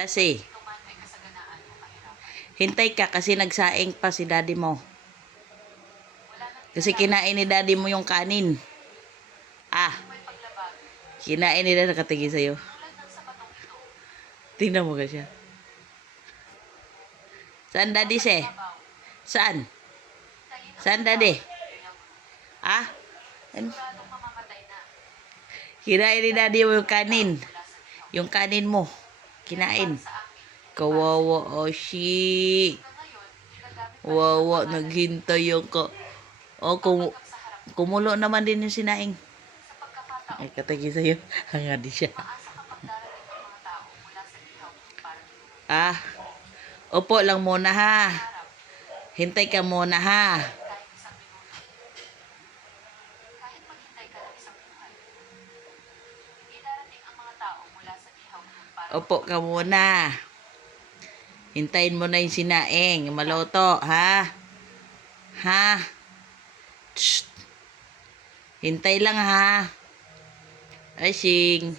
Kasi, hintay ka kasi nagsaing pa si daddy mo. Kasi kinain ni daddy mo yung kanin. Ah, kinain ni daddy, nakatingin sa'yo. Tingnan mo ka siya. Saan daddy se? Saan? Saan daddy? Ah? Kinain ni daddy mo yung kanin. Yung kanin mo. Kinain. Kawawa, Oshi. Wawa, naghintay yung ka. Oh, kumulo naman din yung sinaing. Ay, katagi sa'yo. Hanga di siya. Ah, upo lang muna ha. Hintay ka muna ha. Upo ka muna. Hintayin mo na yung sinaing. Yung maluto, ha? Ha? Shh. Hintay lang, ha? Asing.